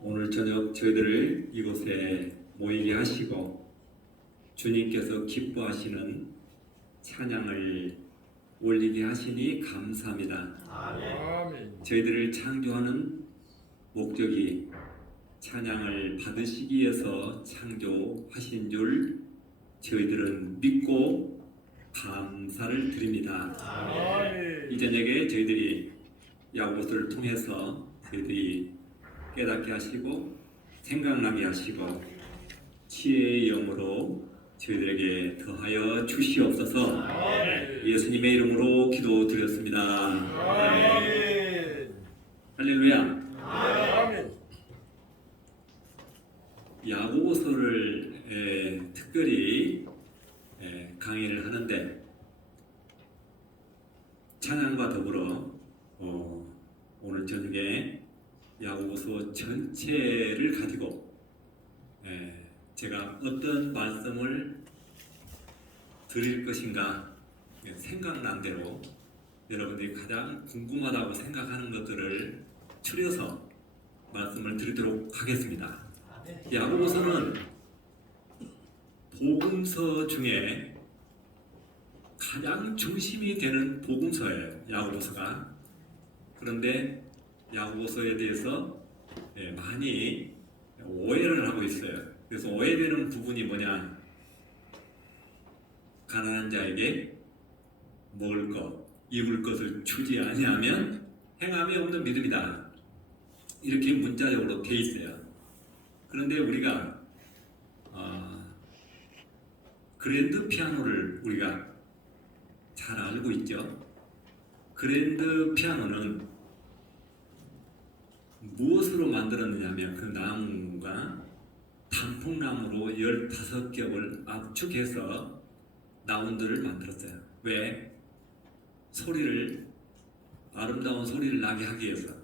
오늘 저녁 저희들을 이곳에 모이게 하시고 주님께서 기뻐하시는 찬양을 올리게 하시니 감사합니다. 아멘. 저희들을 창조하는 목적이 찬양을 받으시기 위해서 창조하신 줄 저희들은 믿고 감사를 드립니다. 아멘. 이 저녁에 저희들이 야고보서를 통해서 저희들이 깨닫게 하시고 생각나게 하시고 지혜의 영으로 저희들에게 더하여 주시옵소서. 아멘. 예수님의 이름으로 기도드렸습니다. 아멘. 할렐루야. 아멘. 야고보서를 특별히 강의를 하는데 찬양과 더불어 오늘 저녁에 야고보서 전체를 가지고 제가 어떤 말씀을 드릴 것인가 생각난 대로 여러분들이 가장 궁금하다고 생각하는 것들을 추려서 말씀을 드리도록 하겠습니다. 야고보서는 복음서 중에 가장 중심이 되는 복음서예요. 야고보서가. 그런데 야고보서에 대해서 많이 오해를 하고 있어요. 그래서 오해되는 부분이 뭐냐? 가난한 자에게 먹을 것, 입을 것을 주지 아니하면 행함이 없는 믿음이다. 이렇게 문자적으로 돼 있어요. 그런데 우리가 그랜드 피아노를 우리가 잘 알고 있죠. 그랜드 피아노는 무엇으로 만들었느냐면 그 나무가 단풍나무로 15겹을 압축해서 나운드를 만들었어요. 왜? 소리를 아름다운 소리를 나게 하기 위해서.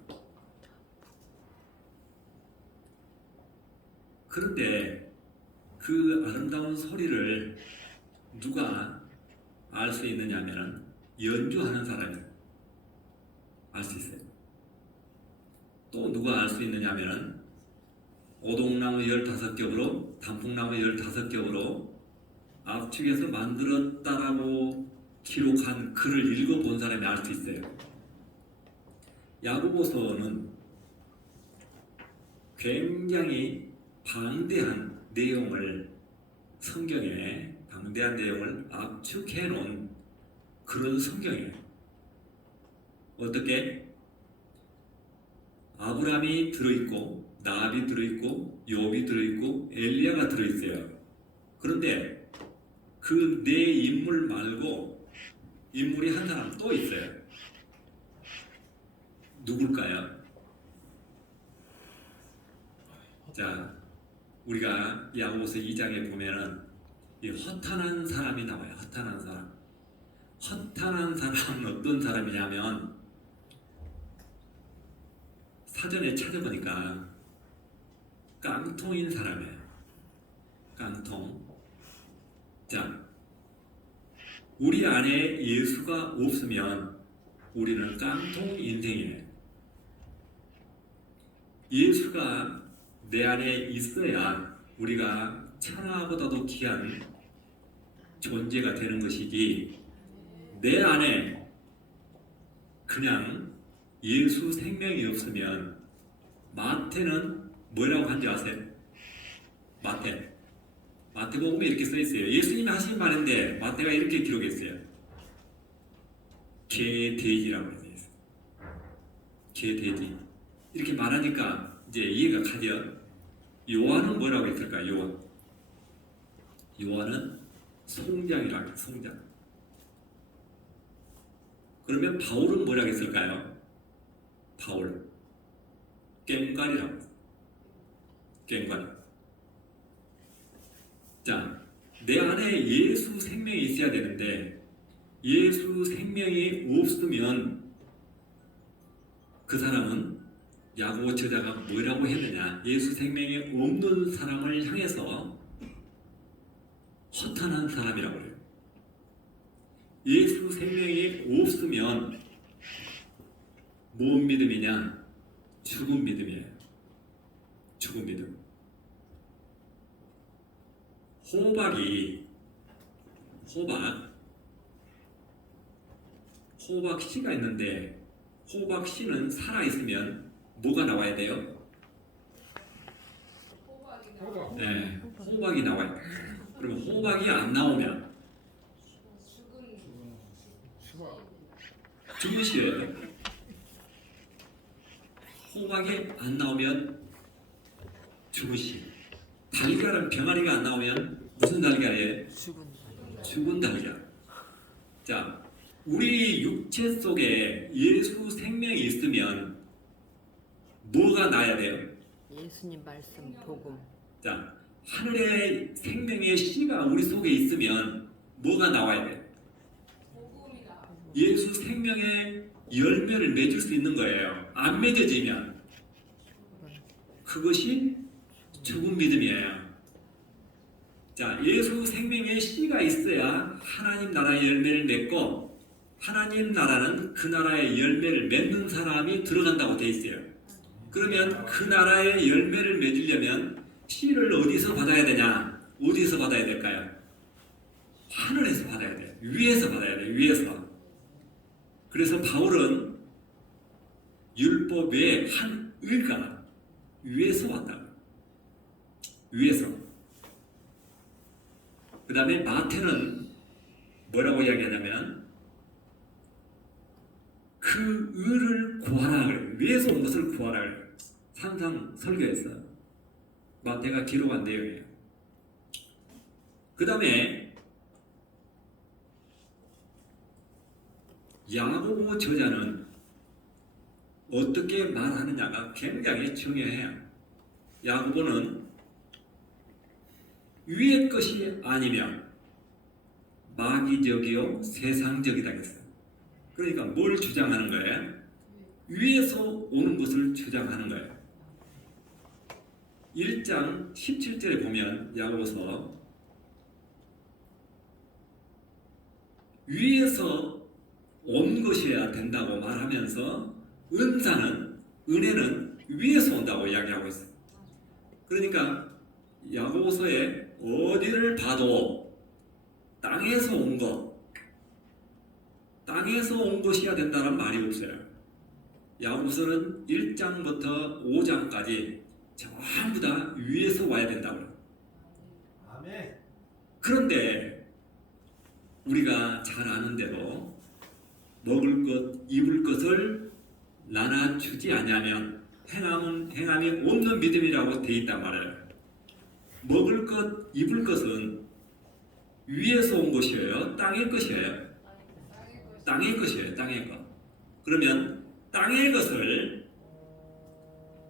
그런데 그 아름다운 소리를 누가 알 수 있느냐면 연주하는 사람이 알 수 있어요. 또 누가 알 수 있느냐면 오동나무 15겹으로 단풍나무 15겹으로 압축해서 만들었다라고 기록한 글을 읽어본 사람이 알 수 있어요. 야고보서는 굉장히 방대한 내용을 성경에 방대한 내용을 압축해 놓은 그런 성경이에요. 어떻게? 아브라함이 들어있고 나압이 들어있고 욥이 들어있고 엘리야가 들어있어요. 그런데 그 네 인물 말고 인물이 한 사람 또 있어요. 누굴까요? 자, 우리가 야고보서 2장에 보면은 이 허탄한 사람이 나와요. 허탄한 사람. 허탄한 사람은 어떤 사람이냐면 사전에 찾아보니까 깡통인 사람이에요. 깡통. 자, 우리 안에 예수가 없으면 우리는 깡통 인생이에요. 예수가 내 안에 있어야 우리가 천하보다도 귀한 존재가 되는 것이지, 내 안에 그냥 예수 생명이 없으면, 마태는 뭐라고 한지 아세요? 마태복음에 이렇게 써 있어요. 예수님이 하신 말인데 마태가 이렇게 기록했어요. 개돼지라고 되어 있어요. 개돼지. 이렇게 말하니까 이제 이해가 가죠. 요한은 뭐라고 했을까요? 요한은 송장이라고 해요. 송장. 그러면 바울은 뭐라고 했을까요? 바울 꽹과리라고 했어요. 꽹과리. 자, 내 안에 예수 생명이 있어야 되는데 예수 생명이 없으면 그 사람은 야고보 저자가 뭐라고 했느냐? 예수 생명이 없는 사람을 향해서 허탄한 사람이라고 해요. 예수 생명이 없으면 뭔 믿음이냐? 죽은 믿음이에요. 죽은 믿음. 호박 씨가 있는데 호박 씨는 살아 있으면 뭐가 나와야 돼요? 호박. 네, 호박이 나와요. 그럼 호박이 안 나오면 수박. 죽은 씨예요. 호박이 안 나오면 죽은 씨. 달걀은 병아리가 안 나오면 무슨 달걀이에요? 죽은 달걀. 자, 우리 육체 속에 예수 생명이 있으면 뭐가 나야 돼요? 예수님 말씀 복음. 자, 하늘의 생명의 씨가 우리 속에 있으면 뭐가 나와야 돼요? 예수 생명의 열매를 맺을 수 있는 거예요. 안 맺어지면 그것이 죽은 믿음이에요. 자, 예수 생명의 씨가 있어야 하나님 나라의 열매를 맺고 하나님 나라는 그 나라의 열매를 맺는 사람이 들어간다고 돼 있어요. 그러면 그 나라의 열매를 맺으려면 씨를 어디서 받아야 되냐? 어디서 받아야 될까요? 하늘에서 받아야 돼요. 위에서 받아야 돼요. 위에서. 그래서 바울은 율법 외에 한 의가 위에서 왔다. 위에서. 그 다음에 마태는 뭐라고 이야기하냐면 그 의를 구하라 그래요. 위에서 온 것을 구하라 그래요. 항상 설교했어. 마태가 기록한 내용이에요. 그 다음에 야고보 저자는 어떻게 말하느냐가 굉장히 중요해요. 야고보는 위의 것이 아니면 마귀적이요 세상적이다 했어요. 그러니까 뭘 주장하는 거예요? 위에서 오는 것을 주장하는 거예요. 1장 17절에 보면 야고보서 위에서 온 것이어야 된다고 말하면서 은혜는 위에서 온다고 이야기하고 있어요. 그러니까 야고보서에 어디를 봐도 땅에서 온 것이어야 된다는 말이 없어요. 야고보서는 1장부터 5장까지 전부 다 위에서 와야 된다고. 아멘. 그런데 우리가 잘 아는 대로 먹을 것, 입을 것을 나눠주지 아니하면 행함이 없는 믿음이라고 돼 있단 말이에요. 먹을 것, 입을 것은 위에서 온 것이에요? 땅의 것이에요? 땅의 것이에요. 땅의 것. 그러면 땅의 것을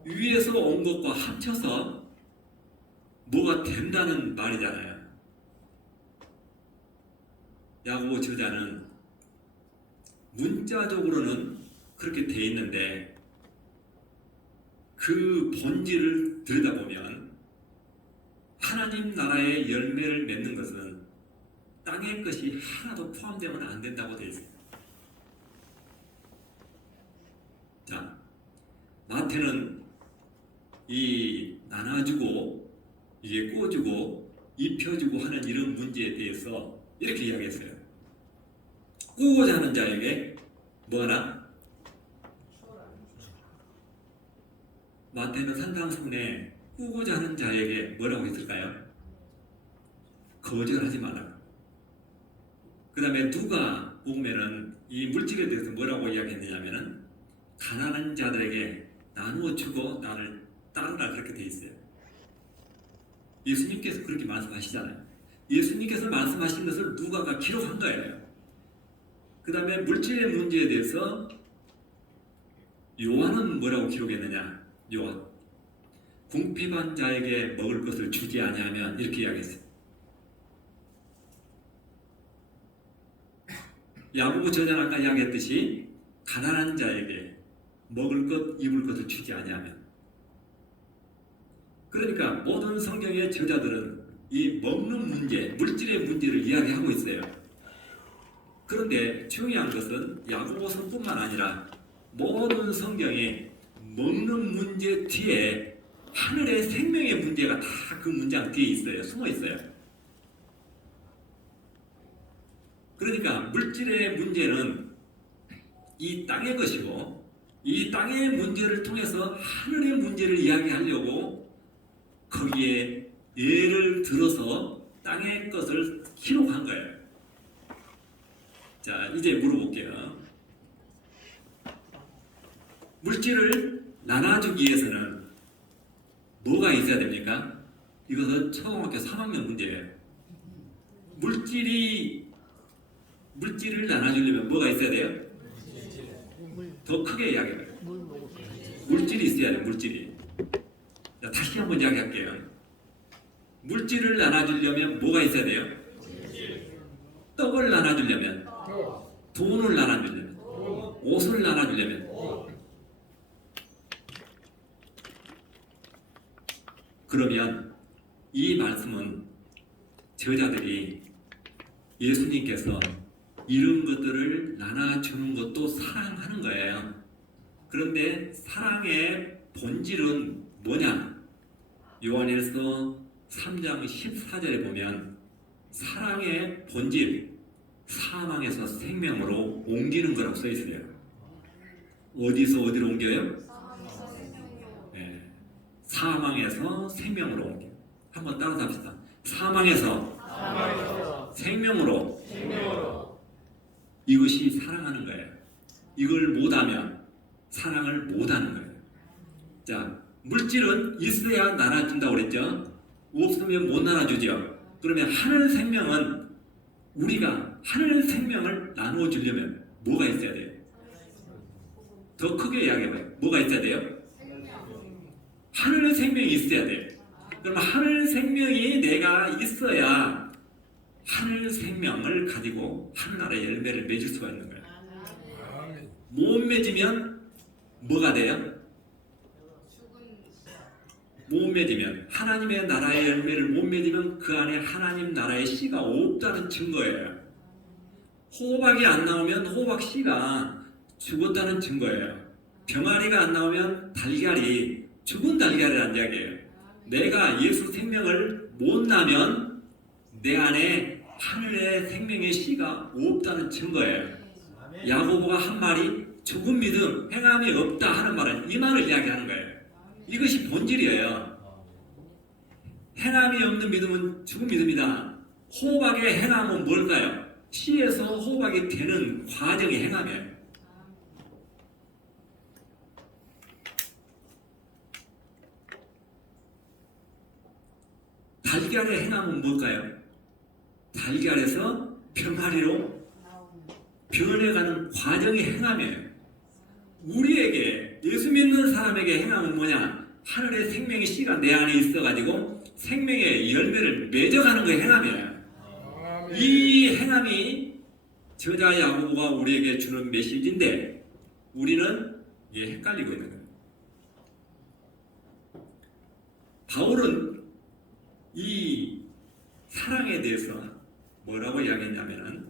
위에서 온 것과 합쳐서 뭐가 된다는 말이잖아요. 야고보 저자는 문자적으로는 그렇게 돼 있는데 그 본질을 들여다보면 하나님 나라의 열매를 맺는 것은 땅의 것이 하나도 포함되면 안 된다고 되어 있습니다. 자, 마태는 이 나눠주고 이게 꿔주고 입혀주고 하는 이런 문제에 대해서 이렇게 이야기했어요. 꾸고자 하는 자에게 뭐하라? 마태는 산상순에 꾸고자 하는 자에게 뭐라고 했을까요? 거절하지 마라. 그 다음에 누가 보면은 이 물질에 대해서 뭐라고 이야기했느냐면은 가난한 자들에게 나누어 주고 나를 따르라 그렇게 돼 있어요. 예수님께서 그렇게 말씀하시잖아요. 예수님께서 말씀하신 것을 누가가 기록한 거예요. 그 다음에 물질의 문제에 대해서 요한은 뭐라고 기록했느냐? 요한 궁핍한 자에게 먹을 것을 주지 아니하면 이렇게 이야기했어요. 야고보 저자는 아까 이야기했듯이 가난한 자에게 먹을 것, 입을 것을 주지 아니하면. 그러니까 모든 성경의 저자들은 이 먹는 문제, 물질의 문제를 이야기하고 있어요. 그런데 중요한 것은 야고보서뿐만 아니라 모든 성경이 먹는 문제 뒤에 하늘의 생명의 문제가 다 그 문장 뒤에 있어요. 숨어 있어요. 그러니까 물질의 문제는 이 땅의 것이고 이 땅의 문제를 통해서 하늘의 문제를 이야기하려고 거기에 예를 들어서 땅의 것을 기록한 거예요. 자, 이제 물어볼게요. 물질을 나눠주기 위해서는 뭐가 있어야 됩니까? 이것은 초등학교 3학년 문제예요. 물질을 나눠주려면 뭐가 있어야 돼요? 더 크게 이야기해요. 물질이 있어야 돼요. 물질이. 자, 다시 한번 이야기할게요. 물질을 나눠주려면 뭐가 있어야 돼요? 떡을 나눠주려면, 돈을 나눠주려면, 옷을 나눠주려면. 그러면 이 말씀은 저자들이 예수님께서 이런 것들을 나눠주는 것도 사랑하는 거예요. 그런데 사랑의 본질은 뭐냐? 요한일서 3장 14절에 보면 사랑의 본질, 사망에서 생명으로 옮기는 거라고 써 있어요. 어디서 어디로 옮겨요? 네. 사망에서 생명으로 옮겨요. 한번 따라서 합시다. 사망에서 생명으로. 이것이 사랑하는 거예요. 이걸 못하면 사랑을 못하는 거예요. 자, 물질은 있어야 나눠준다고 그랬죠? 없으면 못 나눠주죠. 그러면 하늘 생명은 우리가 하늘 생명을 나누어주려면 뭐가 있어야 돼요? 더 크게 이야기해봐요. 뭐가 있어야 돼요? 하늘 생명이 있어야 돼요. 그러면 하늘 생명이 내가 있어야 하늘 생명을 가지고 하늘나라의 열매를 맺을 수가 있는 거예요. 못 맺으면 뭐가 돼요? 못 맺으면 하나님의 나라의 열매를 못 맺으면 그 안에 하나님 나라의 씨가 없다는 증거예요. 호박이 안 나오면 호박 씨가 죽었다는 증거예요. 병아리가 안 나오면 달걀이 죽은 달걀이라는 이야기예요. 내가 예수 생명을 못 나면 내 안에 하늘의 생명의 씨가 없다는 증거예요. 야고보가 한 말이 죽은 믿음, 행함이 없다 하는 말은 이 말을 이야기하는 거예요. 이것이 본질이에요. 행함이 없는 믿음은 죽은 믿음이다. 호박의 행함은 뭘까요? 씨에서 호박이 되는 과정이 행함이에요. 달걀의 행함은 뭘까요? 달걀에서 병아리로 변해가는 과정이 행함이에요. 우리에게 예수 믿는 사람에게 행함은 뭐냐? 하늘의 생명의 씨가 내 안에 있어가지고 생명의 열매를 맺어가는 거 행함이에요. 이 행함이 저자 야고보가 우리에게 주는 메시지인데 우리는 이게 헷갈리고 있는 거예요. 바울은 이 사랑에 대해서 뭐라고 이야기했냐면은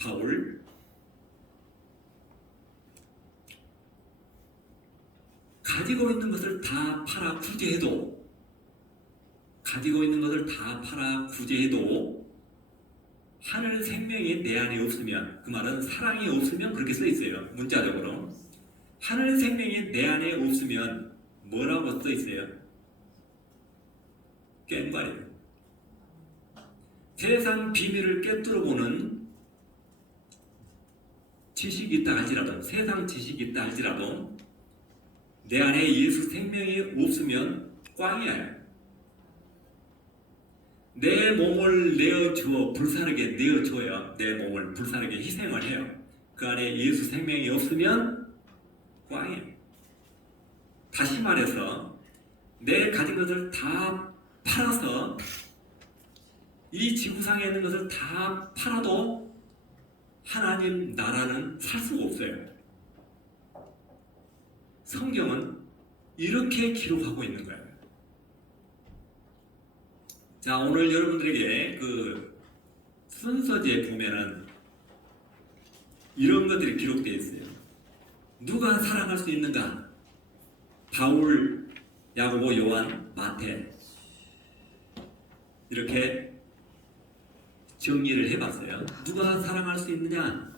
바울 가지고 있는 것을 다 팔아 구제해도 하늘 생명이 내 안에 없으면 그 말은 사랑이 없으면 그렇게 써 있어요. 문자적으로 하늘 생명이 내 안에 없으면 뭐라고 써 있어요? 꽹과리예요. 세상 비밀을 꿰뚫어보는 지식이 있다 할지라도 세상 지식이 있다 할지라도 내 안에 예수 생명이 없으면 꽝이에요. 내 몸을 내어주어 불사르게 내어줘야 내 몸을 불사르게 희생을 해요. 그 안에 예수 생명이 없으면 꽝이에요. 다시 말해서 내 가진 것을 다 팔아서 이 지구상에 있는 것을 다 팔아도 하나님 나라는 살 수가 없어요. 성경은 이렇게 기록하고 있는 거예요. 자, 오늘 여러분들에게 그 순서지에 보면은 이런 것들이 기록되어 있어요. 누가 사랑할 수 있는가? 바울, 야고보, 요한, 마태 이렇게 정리를 해봤어요. 누가 사랑할 수 있느냐?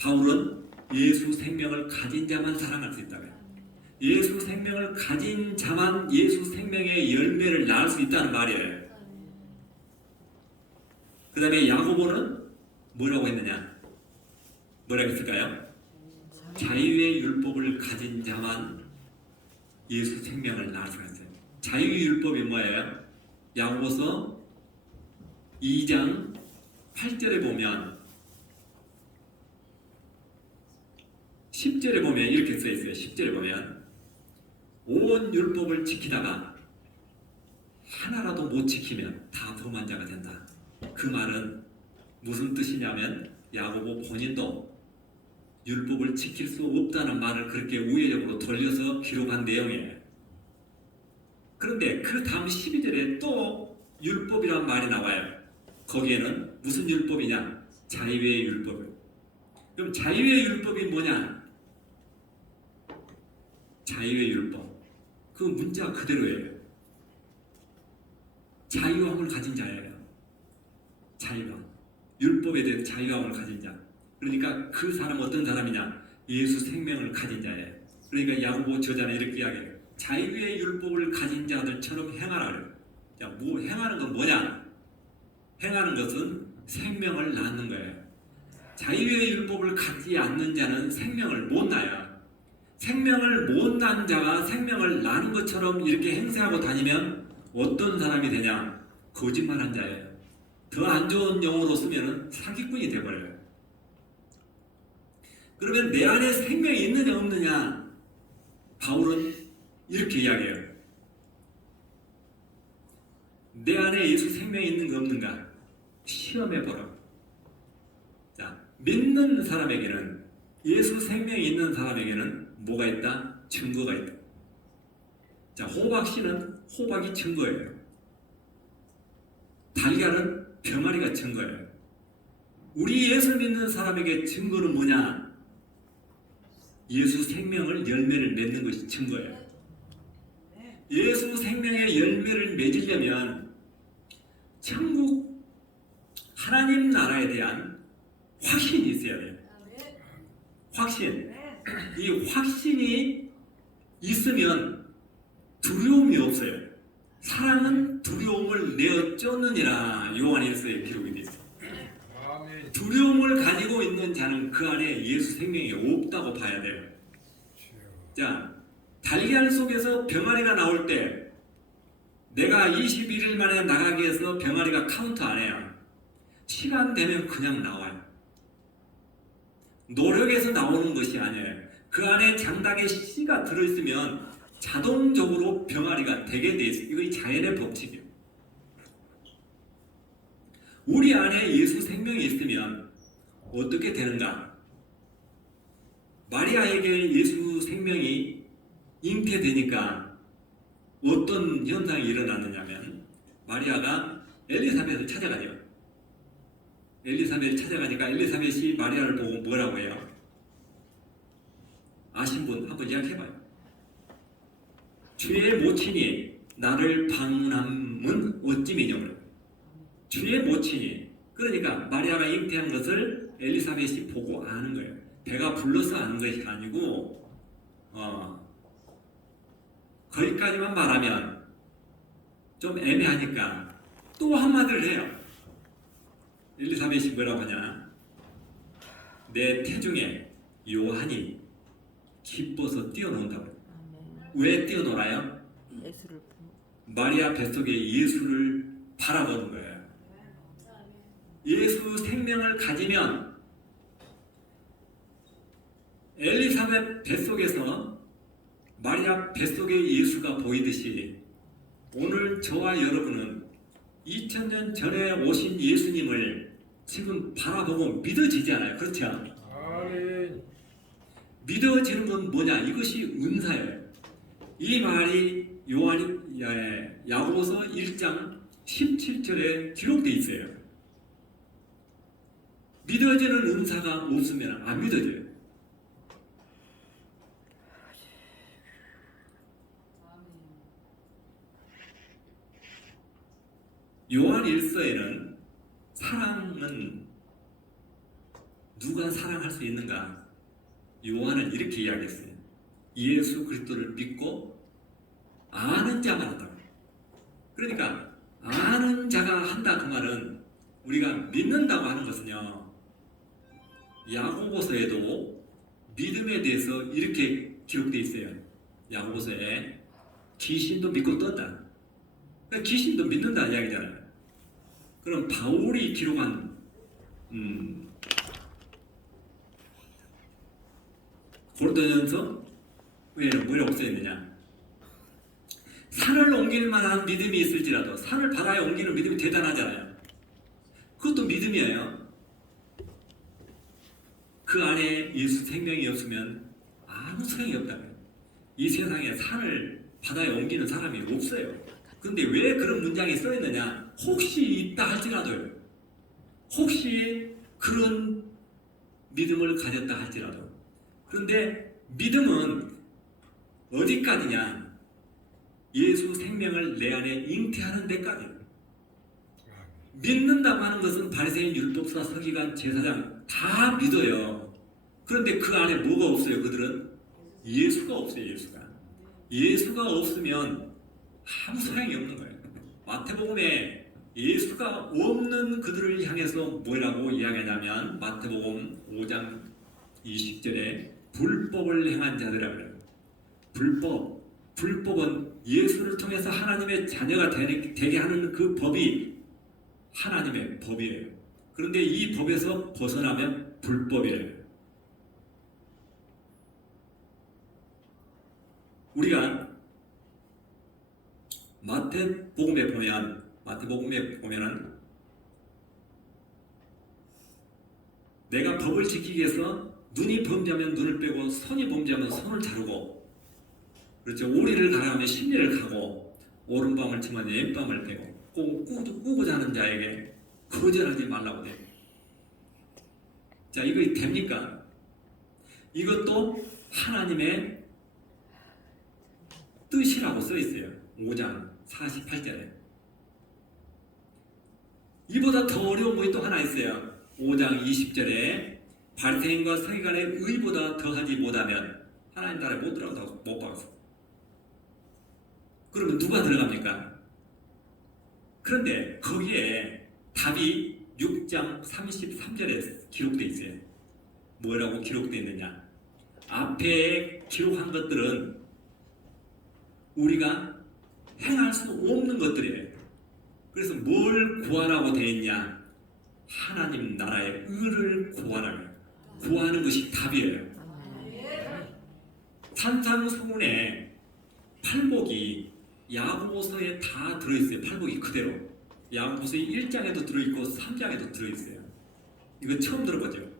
바울은 예수 생명을 가진 자만 사랑할 수 있다고요. 예수 생명을 가진 자만 예수 생명의 열매를 낳을 수 있다는 말이에요. 그 다음에 야고보는 뭐라고 했느냐? 뭐라고 했을까요? 자유의 율법을 가진 자만 예수 생명을 낳을 수가 있어요. 자유의 율법이 뭐예요? 야고보서 2장 8절에 보면 10절에 보면 이렇게 써 있어요. 10절에 보면 온 율법을 지키다가 하나라도 못 지키면 다 범한 자가 된다. 그 말은 무슨 뜻이냐면 야고보 본인도 율법을 지킬 수 없다는 말을 그렇게 우회적으로 돌려서 기록한 내용이에요. 그런데 그 다음 12절에 또 율법이란 말이 나와요. 거기에는 무슨 율법이냐? 자유의 율법. 그럼 자유의 율법이 뭐냐? 자유의 율법. 그 문자 그대로예요. 자유함을 가진 자예요. 자유함. 율법에 대한 자유함을 가진 자. 그러니까 그 사람 어떤 사람이냐? 예수 생명을 가진 자예요. 그러니까 야고보 저자는 이렇게 이야기해요. 자유의 율법을 가진 자들처럼 행하라. 자, 뭐 행하는 건 뭐냐? 행하는 것은 생명을 낳는 거예요. 자유의 율법을 갖지 않는 자는 생명을 못 낳아요. 생명을 못 낳은 자가 생명을 낳는 것처럼 이렇게 행세하고 다니면 어떤 사람이 되냐? 거짓말한 자예요. 더 안 좋은 용어로 쓰면 사기꾼이 되어버려요. 그러면 내 안에 생명이 있느냐 없느냐? 바울은 이렇게 이야기해요. 내 안에 예수 생명이 있는 가 없는가? 시험해보라. 자, 믿는 사람에게는, 예수 생명이 있는 사람에게는 뭐가 있다? 증거가 있다. 자, 호박씨는 호박이 증거예요. 달걀은 병아리가 증거예요. 우리 예수 믿는 사람에게 증거는 뭐냐? 예수 생명을 열매를 맺는 것이 증거예요. 예수 생명의 열매를 맺으려면 천국 하나님 나라에 대한 확신이 있어야 돼요. 확신. 이 확신이 있으면 두려움이 없어요. 사랑은 두려움을 내어 쫓느니라. 요한일서에 기록이 되어 있어요. 두려움을 가지고 있는 자는 그 안에 예수 생명이 없다고 봐야 돼요. 자, 달걀 속에서 병아리가 나올 때 내가 21일 만에 나가게 해서 병아리가 카운트 안 해요. 시간 되면 그냥 나와요. 노력해서 나오는 것이 아니에요. 그 안에 장닭에 씨가 들어있으면 자동적으로 병아리가 되게 돼 있어요. 이거 자연의 법칙이에요. 우리 안에 예수 생명이 있으면 어떻게 되는가? 마리아에게 예수 생명이 잉태되니까 어떤 현상이 일어났느냐면 마리아가 엘리사벳을 찾아가죠. 엘리사벳을 찾아가니까 엘리사벳이 마리아를 보고 뭐라고 해요? 아신 분 한번 이야기해봐요. 주의 모친이 나를 방문함은 어찌미냐고. 주의 모친이, 그러니까 마리아가 잉태한 것을 엘리사벳이 보고 아는 거예요. 배가 불러서 아는 것이 아니고 거기까지만 말하면 좀 애매하니까 또 한마디를 해요. 엘리사벳이 뭐라고 하냐? 내 태중에 요한이 기뻐서 뛰어논다고. 왜 뛰어놀아요? 예수를 마리아 뱃속에 예수를 바라보는 거예요. 예수 생명을 가지면 엘리사벳 뱃속에서 마리아 뱃속에 예수가 보이듯이 오늘 저와 여러분은 2000년 전에 오신 예수님을 지금 바라보고 믿어지잖아요. 그렇죠? 아멘. 믿어지는 건 뭐냐? 이것이 은사예요. 이 말이 야고보서 1장 17절에 기록되어 있어요. 믿어지는 은사가 없으면 안 믿어져요. 요한 1서에는 사랑은 누가 사랑할 수 있는가? 요한은 이렇게 이야기했어요. 예수 그리스도를 믿고 아는 자만 한다. 그러니까 아는 자가 한다 그 말은 우리가 믿는다고 하는 것은요. 야고보서에도 믿음에 대해서 이렇게 기록되어 있어요. 야고보서에 귀신도 믿고 떴다. 그러니까 귀신도 믿는다 이야기잖아요. 그럼 바울이 기록한 고린도전서 왜 뭐라고 써있느냐? 산을 옮길 만한 믿음이 있을지라도 산을 바다에 옮기는 믿음이 대단하잖아요. 그것도 믿음이에요. 그 안에 예수 생명이 없으면 아무 소용이 없다. 이 세상에 산을 바다에 옮기는 사람이 없어요. 근데 왜 그런 문장이 써있느냐? 혹시 있다 할지라도요. 혹시 그런 믿음을 가졌다 할지라도. 그런데 믿음은 어디까지냐? 예수 생명을 내 안에 잉태하는 데까지. 믿는다고 하는 것은 바리새인, 율법사, 서기관, 제사장 다 믿어요. 그런데 그 안에 뭐가 없어요? 그들은 예수가 없어요. 예수가 없으면 아무 소용이 없는 거예요. 마태복음에 예수가 없는 그들을 향해서 뭐라고 이야기하냐면 마태복음 5장 20절에 불법을 행한 자들이라고 그래요. 불법은 예수를 통해서 하나님의 자녀가 되게 하는 그 법이 하나님의 법이에요. 그런데 이 법에서 벗어나면 불법이에요. 우리가 마태복음에 보면은 내가 법을 지키기 위해서 눈이 범죄하면 눈을 빼고 손이 범죄하면 손을 자르고, 그렇죠. 오리를 가라하면 심리를 가고, 오른밤을 치면 왼밤을 빼고, 꾸고 자는 자에게 거절하지 말라고 돼. 자, 이거 됩니까? 이것도 하나님의 뜻이라고 써 있어요. 5장 48절에. 이보다 더 어려운 것이 또 하나 있어요. 5장 20절에 바리새인과 서기관의 의보다 더하지 못하면 하나님 나라에 못 들어가서 못 박았어. 그러면 누가 들어갑니까? 그런데 거기에 답이 6장 33절에 기록되어 있어요. 뭐라고 기록되어 있느냐? 앞에 기록한 것들은 우리가 행할 수 없는 것들이에요. 그래서 뭘 구하라고 되어 있냐? 하나님 나라의 의를 구하는 것이 답이에요. 산상수훈에 팔복이 야고보서에 다 들어있어요. 팔복이 그대로 야고보서 1장에도 들어있고 3장에도 들어있어요. 이거 처음 들어보죠?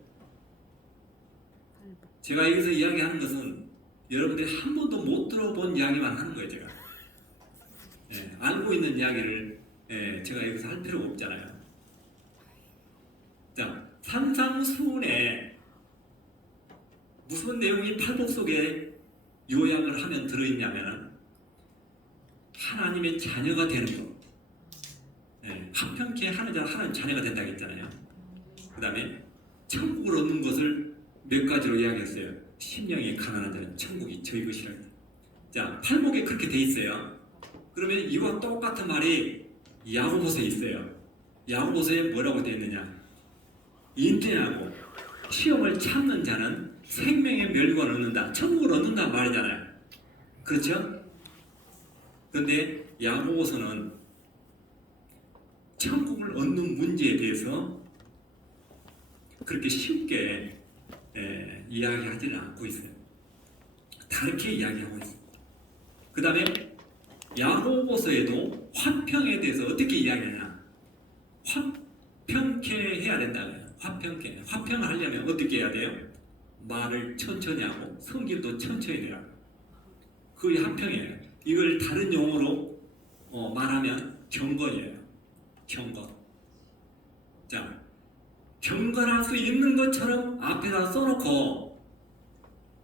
제가 여기서 이야기하는 것은 여러분들이 한 번도 못 들어본 이야기만 하는 거예요. 제가 알고 있는 이야기를 제가 여기서 할 필요가 없잖아요. 자, 산상수훈에 무슨 내용이 팔복 속에 요약을 하면 들어있냐면 하나님의 자녀가 되는 것, 화평케 하는 자는 하나님 자녀가 된다고 했잖아요. 그 다음에 천국을 얻는 것을 몇 가지로 이야기했어요. 심령이 가난한 자는 천국이 저희 것이라. 자, 팔복에 그렇게 돼 있어요. 그러면 이와 똑같은 말이 야고보서에 있어요. 야고보서에 뭐라고 되어 있느냐? 인내하고 시험을 참는 자는 생명의 멸관을 얻는다. 천국을 얻는다 말이잖아요. 그렇죠? 그런데 야고보서는 천국을 얻는 문제에 대해서 그렇게 쉽게 이야기하지는 않고 있어요. 다르게 이야기하고 있어요. 그 다음에 야고보서에도 화평에 대해서 어떻게 이야기하냐? 화평케 해야 된다고요. 화평을 하려면 어떻게 해야 돼요? 말을 천천히 하고 성질도 천천히 해야 돼요. 그게 화평이에요. 이걸 다른 용어로 말하면 경건이에요. 경건. 자, 경건할 수 있는 것처럼 앞에다 써놓고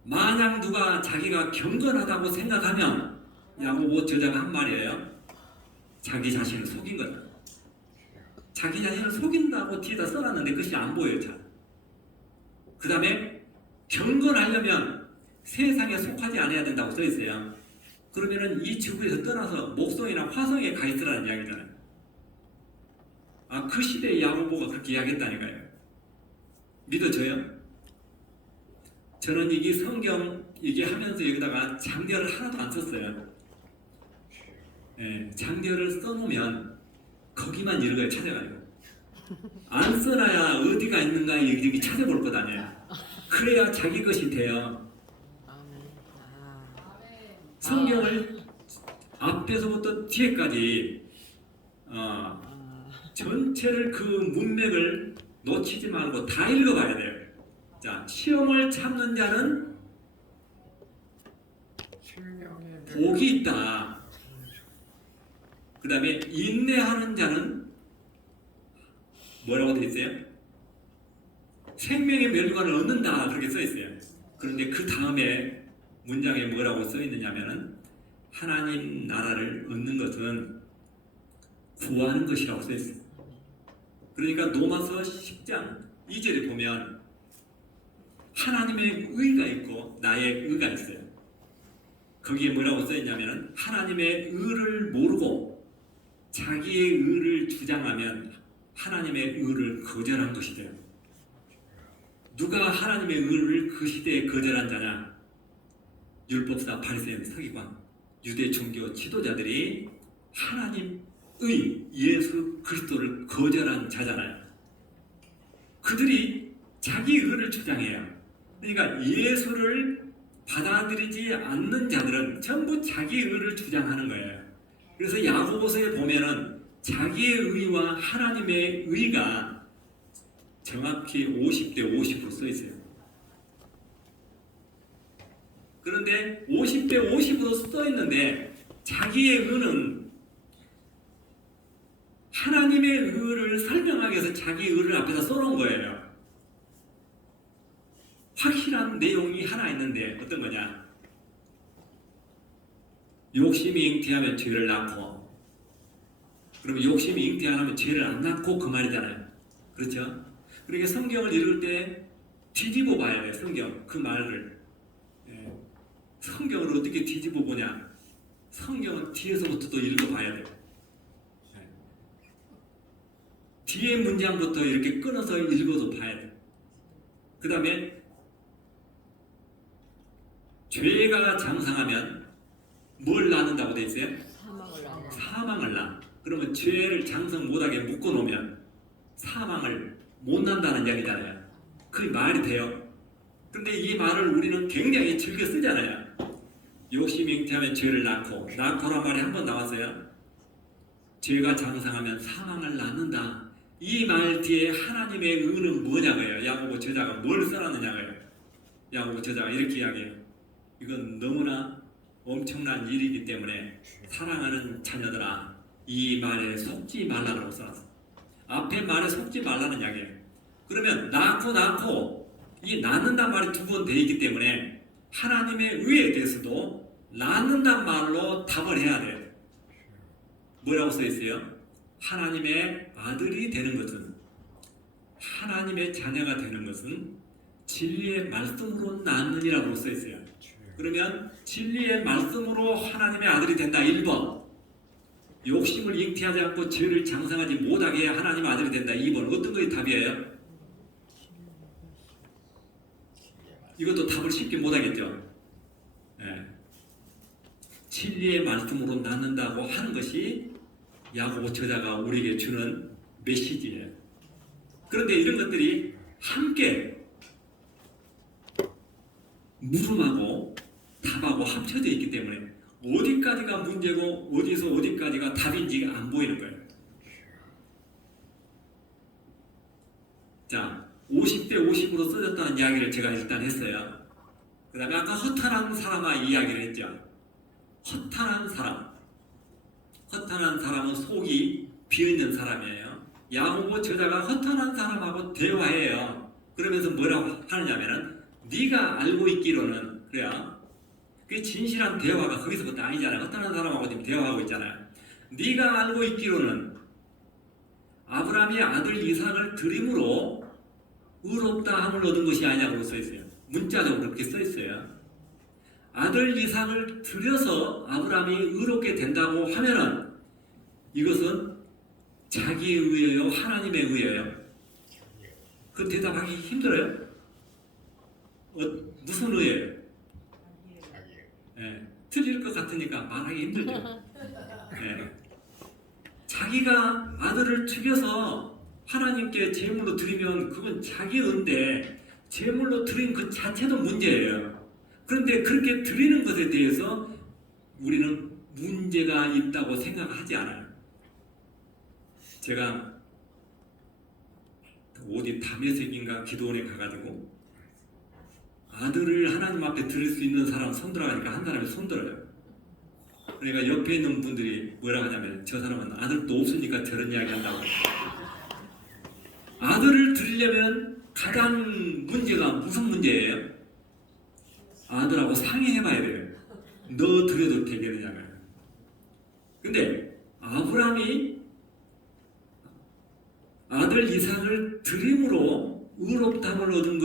만약 누가 자기가 경건하다고 생각하면 야고보 저자가 한 말이에요. 자기 자신을 속인 거다. 자기 자신을 속인다고 뒤에다 써놨는데 그것이 안 보여요. 잘. 그 다음에 경건하려면 세상에 속하지 않아야 된다고 써있어요. 그러면은 이 지구에서 떠나서 목성이나 화성에 가 있으라는 이야기잖아요. 그 시대의 야고보가 그렇게 이야기했다니까요. 믿어져요? 저는 이게 성경 얘기하면서 여기다가 장려를 하나도 안 썼어요. 장려를 써놓으면 거기만 읽어요. 찾아가지고. 안 써놔야 어디가 있는가 여기 찾아볼 것 아니에요. 그래야 자기 것이 돼요. 성경을 앞에서부터 뒤에까지 전체를 그 문맥을 놓치지 말고 다 읽어봐야 돼요. 자, 시험을 참는 자는 복이 있다. 그 다음에 인내하는 자는 뭐라고 되어 있어요? 생명의 멸관을 얻는다. 그렇게 써 있어요. 그런데 그 다음에 문장에 뭐라고 써 있느냐면은 하나님 나라를 얻는 것은 구하는 것이라고 써 있어요. 그러니까 로마서 10장 2절에 보면 하나님의 의가 있고 나의 의가 있어요. 거기에 뭐라고 써 있냐면은 하나님의 의를 모르고 자기의 의를 주장하면 하나님의 의를 거절한 것이 돼요. 누가 하나님의 의를 그 시대에 거절한 자냐? 율법사, 바리새인, 서기관, 유대 종교 지도자들이 하나님의 예수 그리스도를 거절한 자잖아요. 그들이 자기 의를 주장해요. 그러니까 예수를 받아들이지 않는 자들은 전부 자기 의를 주장하는 거예요. 그래서 야고보서에 보면은 자기의 의와 하나님의 의가 정확히 50대 50으로 써 있어요. 그런데 50대 50으로 써 있는데 자기의 의는 하나님의 의를 설명하기 위해서 자기 의를 앞에다 써놓은 거예요. 확실한 내용이 하나 있는데 어떤 거냐? 욕심이 잉태하면 죄를 낳고, 그러면 욕심이 잉태 안 하면 죄를 안 낳고 그 말이잖아요. 그렇죠? 그러니까 성경을 읽을 때 뒤집어 봐야 돼요. 성경 그 말을. 성경을 어떻게 뒤집어 보냐? 성경은 뒤에서부터 또 읽어봐야 돼요. 뒤에 문장부터 이렇게 끊어서 읽어서 봐야 돼요. 그 다음에 죄가 장성하면 뭘 낳는다고 돼 있어요? 사망을 낳아. 그러면 죄를 장성 못하게 묶어놓으면 사망을 못 난다는 이야기잖아요. 그게 말이 돼요? 근데 이 말을 우리는 굉장히 즐겨 쓰잖아요. 욕심이 잉태하면 죄를 낳고, 낳고란 말이 한 번 나왔어요. 죄가 장성하면 사망을 낳는다. 이 말 뒤에 하나님의 의는 뭐냐고요? 야고보 저자가 뭘 써놨느냐고요? 야고보 저자가 이렇게 이야기해요. 이건 너무나 엄청난 일이기 때문에 사랑하는 자녀들아, 이 말에 속지 말라고 써놨어. 앞에 말에 속지 말라는 이야기예요. 그러면 낳고 이 낳는단 말이 두 번 돼 있기 때문에 하나님의 의에 대해서도 낳는단 말로 답을 해야 돼요. 뭐라고 써 있어요? 하나님의 아들이 되는 것은, 하나님의 자녀가 되는 것은 진리의 말씀으로 낳느니라고 써 있어요. 그러면 진리의 말씀으로 하나님의 아들이 된다. 1번. 욕심을 잉태하지 않고 죄를 장성하지 못하게 해야 하나님의 아들이 된다. 2번. 어떤 것이 답이에요? 이것도 답을 쉽게 못하겠죠. 진리의 말씀으로 낳는다고 하는 것이 야고보 저자가 우리에게 주는 메시지예요. 그런데 이런 것들이 함께 물음하고 답하고 합쳐져 있기 때문에 어디까지가 문제고 어디서 어디까지가 답인지 안 보이는 거예요. 자, 50대 50으로 써졌다는 이야기를 제가 일단 했어요. 그 다음에 아까 허탄한 사람아 이야기를 했죠. 허탄한 사람은 속이 비어있는 사람이에요. 야고보 저자가 허탄한 사람하고 대화해요. 그러면서 뭐라고 하느냐면은 네가 알고 있기로는, 그래요. 그게 진실한 대화가 거기서부터 아니잖아요. 허탄한 사람하고 지금 대화하고 있잖아요. 네가 알고 있기로는 아브라함이 아들 이삭을 드림으로 의롭다함을 얻은 것이 아니냐고 써 있어요. 문자적으로 그렇게 써 있어요. 아들 이삭을 드려서 아브라함이 의롭게 된다고 하면은 이것은 자기에 의해요, 하나님에 의해요? 그 대답하기 힘들어요? 무슨 의해요? 예, 틀릴 것 같으니까 말하기 힘들죠. 예. 자기가 아들을 죽여서 하나님께 제물로 드리면 그건 자기 은데 제물로 드린 그 자체도 문제예요. 그런데 그렇게 드리는 것에 대해서 우리는 문제가 있다고 생각하지 않아요. 제가 어디 담에색인가 기도원에 가가지고 아들을 하나님 앞에 드릴 수 있는 사람 손들어가니까 한 사람이 손들어요. 그러니까 옆에 있는 분들이 뭐라 하냐면 저 사람은 아들도 없으니까 저런 이야기 한다고. 아들을 드리려면 가장 문제가 무슨 문제예요? 아들하고 상의해봐야 돼요. 너 드려도 되겠느냐고요. 근데 아브라함이 아들 이삭을 드림으로 의롭다함을 얻은 것